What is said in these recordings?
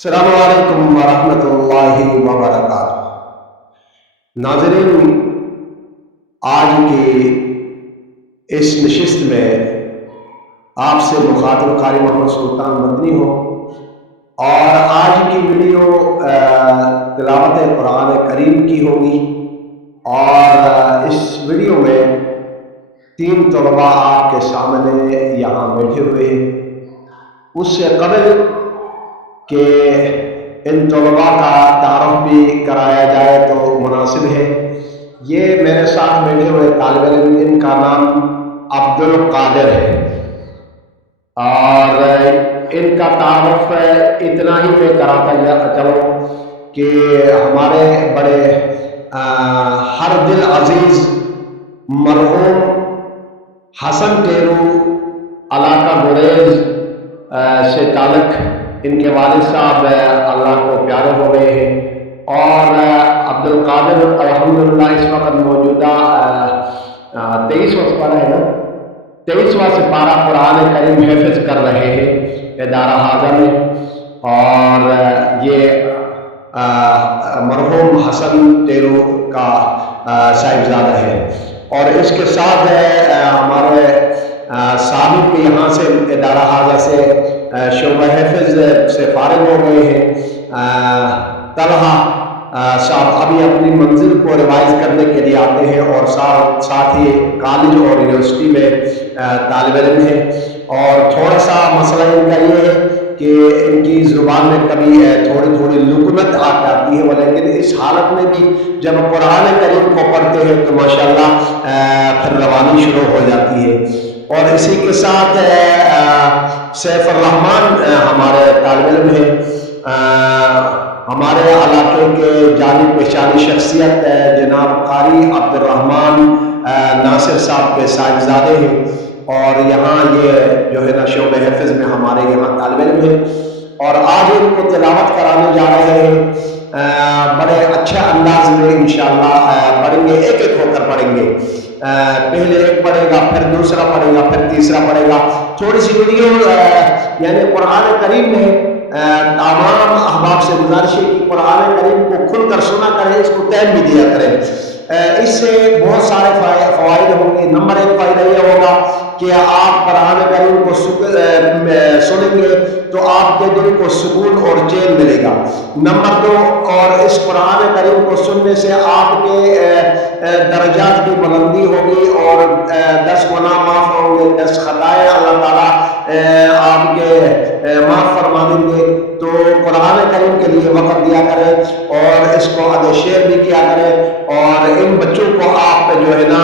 السلام علیکم ورحمۃ اللہ وبرکاتہ۔ ناظرین، آج کی اس نشست میں آپ سے مخاطب قاری محمد سلطان مدنی ہو، اور آج کی ویڈیو تلاوت قرآن کریم کی ہوگی، اور اس ویڈیو میں 3 طلباء آپ کے سامنے یہاں بیٹھے ہوئے ہیں۔ اس سے قبل کہ ان طلباء کا تعارف بھی کرایا جائے تو مناسب ہے، یہ میرے ساتھ بیٹھے ہوئے طالب علم، ان کا نام عبد القادر ہے، اور ان کا تعارف اتنا ہی میں کراتا چلوں کہ ہمارے بڑے ہر دل عزیز مرحوم حسن ٹیرو علاقہ گریز سے تعلق ان کے والد صاحب اللہ کو پیارے ہو گئے ہیں، اور عبد القادر الحمدللہ اس وقت موجودہ 23واں سپارہ ہے نا، 23واں سپارہ قرآن کریم حفظ کر رہے ہیں ادارہ حاضہ میں، اور یہ مرحوم حسن ٹیرو کا صاحبزادہ ہے، اور اس کے ساتھ ہمارے سابق یہاں سے ادارہ حاضہ سے شعبہ حفظ سے فارغ ہو گئے ہیں طلحہ صاحب، ابھی اپنی منزل کو ریوائز کرنے کے لیے آتے ہیں، اور ساتھ ہی کالج اور یونیورسٹی میں طالب علم ہیں، اور تھوڑا سا مسئلہ ان کا یہ ہے کہ ان کی زبان میں کبھی تھوڑی لکنت آ جاتی ہے، لیکن اس حالت میں بھی جب قرآن کریم کو پڑھتے ہیں تو ماشاءاللہ پھر روانی شروع ہو جاتی ہے۔ اور اسی کے ساتھ سیف الرحمان ہمارے طالب علم ہیں، ہمارے علاقے کے جانی پہچانی شخصیت جناب قاری عبد الرحمان ناصر صاحب کے صاحبزادے ہیں، اور یہاں یہ جو ہے نا شعبہ حفظ میں ہمارے یہاں طالب علم ہیں، اور آج ان کو تلاوت کرانے جا رہے ہیں۔ بڑے اچھے انداز میں انشاءاللہ پڑھیں گے، ایک ایک ہو کر پڑھیں گے، پہلے ایک پڑھے گا، پھر دوسرا پڑھے گا، پھر تیسرا پڑھے گا۔ تھوڑی سی ویڈیو یعنی قرآن کریم میں تمام احباب سے گزارش ہے کہ قرآن کریم کو کھل کر سنا کریں، اس کو ٹائم بھی دیا کریں، اس سے بہت سارے فوائد ہوں گے۔ نمبر 1 فائدہ یہ ہوگا کہ آپ قرآن کریم کو سنیں گے تو آپ کے دل کو سکون اور چین ملے گا۔ نمبر 2، اور اس قرآن کریم کو سننے سے آپ کے درجات کی بلندی ہوگی، اور 10 گناہ معاف ہوں گے، 10 خطائیں اللہ تعالیٰ آپ کے معاف فرما دیں گے۔ تو قرآن کریم کے لیے وقت دیا کریں، اور اس کو اد شعر بھی کیا کریں، اور ان بچوں کو آپ جو ہے نا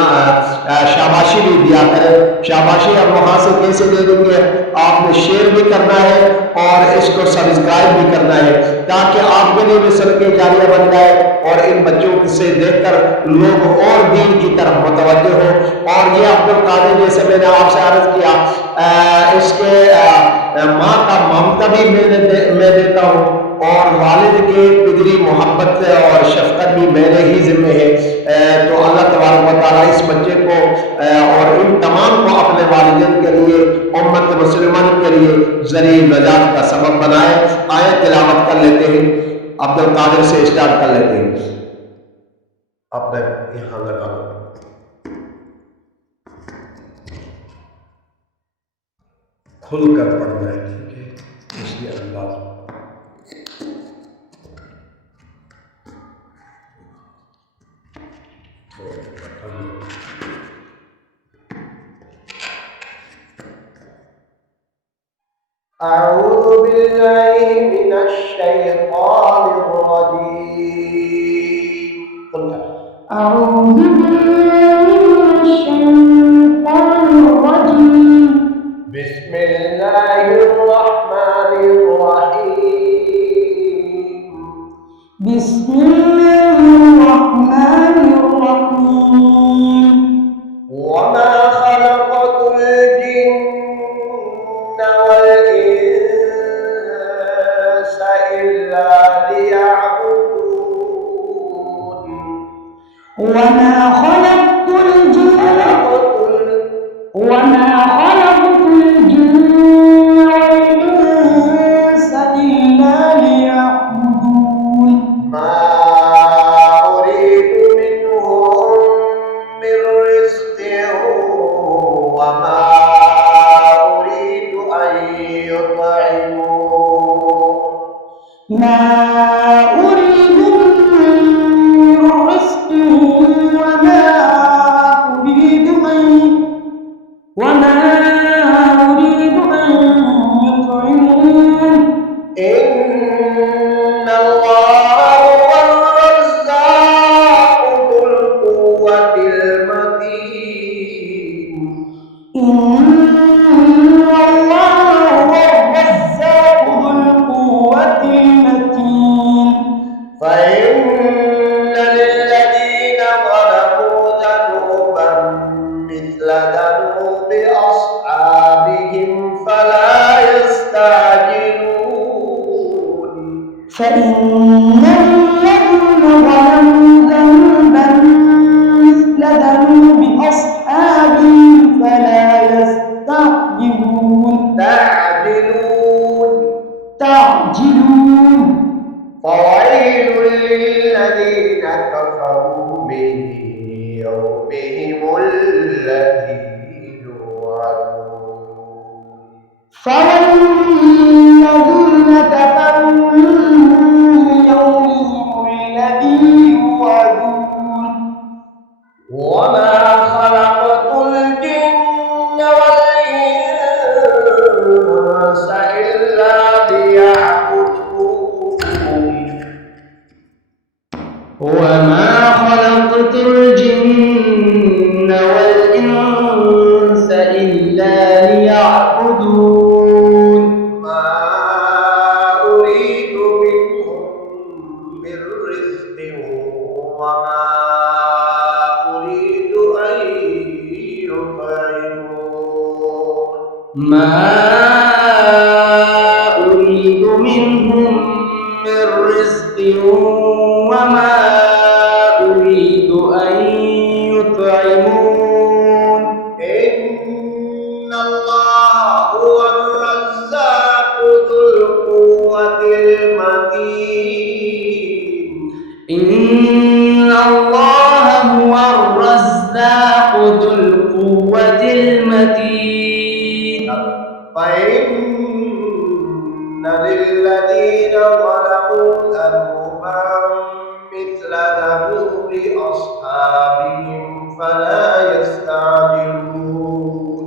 شاباشی بھی دیا کریں۔ شاباشی اب وہاں سے کیسے دے دیں گے؟ آپ نے شعر بھی کرنا ہے اور اس کو سبسکرائب بھی کرنا ہے، تاکہ آپ کے لیے بھی صدقہ جاریہ بن جائے، اور ان بچوں سے دیکھ کر لوگ اور دین کی طرف متوجہ ہو۔ اور یہ عبد القادر جیسے میں نے آپ سے عرض کیا، اس کے ماں کا ممتا بھی میں دیتا ہوں، اور والد کے پدری محبت اور شفقت بھی میرے ہی ذمہ ہے۔ تو اللہ تبارک و تعالیٰ اس بچے کو اور ان تمام کو اپنے والدین کے لیے، امت مسلمان کے لیے ذریعہ نجات کا سبب بنائے۔ آیت تلاوت کر لیتے ہیں، عبد القادر سے اسٹارٹ کر لیتے ہیں۔ آپ یہاں لگا لو، کھل کر پڑھنا ہے، ٹھیک ہے، اس کے انداز میں۔ اعوذ باللہ من الشیطان الرجیم، أعوذ بالله من الشيطان الرجيم. بسم اللہ الرحمن الرحیم، بسم الله الرحمن الرحيم. وما خلقت الجن والإنس إلا ليعبدون، وما خلقت الجن والإنس إلا ليعبدون. ما أريد من رزق وما أريد وما أريد أن يطعمون إن الله هو الرزاق ذو القوة المتين إن الله هو الرزاق ذو القوة المتين فإن للذين ظلموا ذنوبا مثل ذنوب أصحابهم فلا يستعجلون فإن الذين ظلموا ذنبا مثل ذنوب أصحابهم فلا يستعجلون تعجلون فويل للذين كفروا من يومهم الذي يوعدون فويل للذين كفروا من يومهم الذي يوعدون وما خلقت الجن والإنس إلا ليعبدون وما خلقت الجن والإنس إلا ليعبدون ما أريد منهم من رزق وما أريد أن يطعمون ما أريد منهم من رزق وما أريد أن يطعمون إن الله هو الرزاق ذو القوة المتين إن الله هو الرزاق ذو القوة المتين فإن للذين ظلموا ذنوبا مثل ذنوب أصحابهم فلا يستعجلون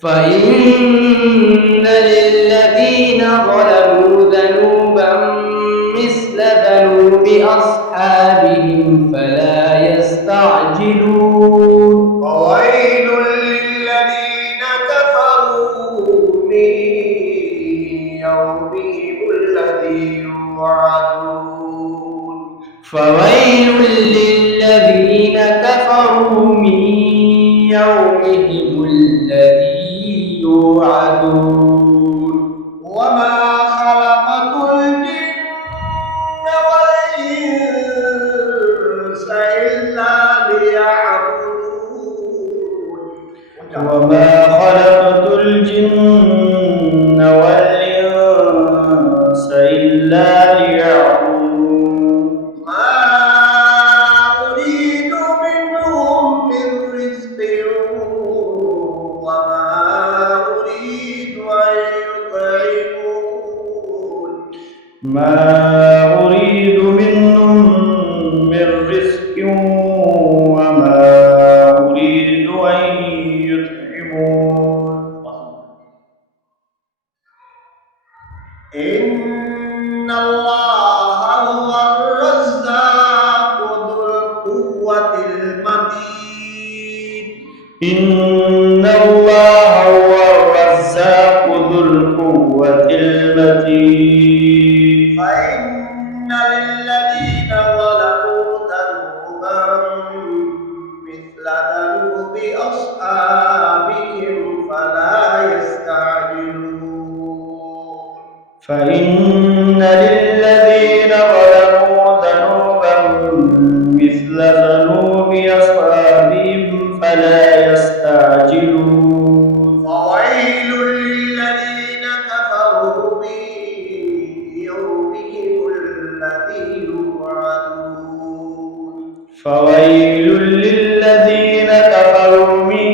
فإن للذين ظلموا ذنوبا مثل ذنوب أصحابهم فلا يستعجلون فويل للذين كفروا من يومهم الذي يوعدون فويل للذين كفروا من يومهم الذي يوعدون وما خلقت الجن والإنس إلا ليعبدون وما خلقت الجن والإنس إلا ليعبدون ما أريد منهم من رزق وما أريد أن يطعمون ما أريد منهم من رزق وما أريد أن يطعمون إن الله هو الرزاق ذو القوة المتين إن الله هو الرزاق ذو القوة المتين فإن للذين ظلموا ذنوبا مثل ذنوب أصحابهم فلا يستعجلون فإن للذين ظلموا ذنوبا مثل ذنوب أصحابهم فلا يستعجلون فويل للذين كفروا من يومهم الذي يوعدون فويل للذين كفروا من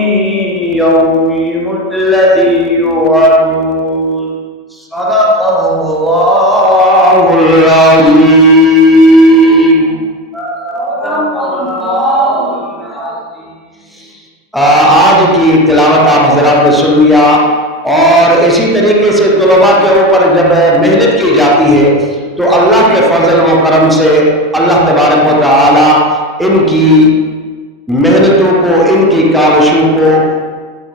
يومهم الذي يوعدون صدق الله العظيم. آج کی تلاوت آپ حضرات نے سن لیا، اور اسی طریقے سے طلباء کے اوپر جب محنت کی جاتی ہے تو اللہ کے فضل و کرم سے اللہ تبارک و تعالی ان کی محنتوں کو، ان کی کاوشوں کو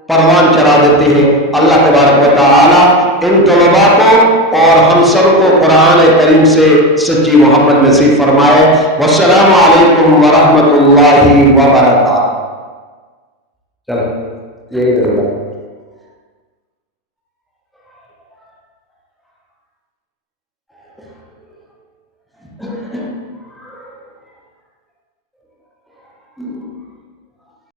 پروان چڑھا دیتے ہیں۔ اللہ تبارک و تعالی ان طلباء کو اور ہم سب کو قرآن کریم سے سچی محبت نصیب فرمائے۔ والسلام علیکم ورحمۃ اللہ وبرکاتہ۔ چلو یہی کروں گا۔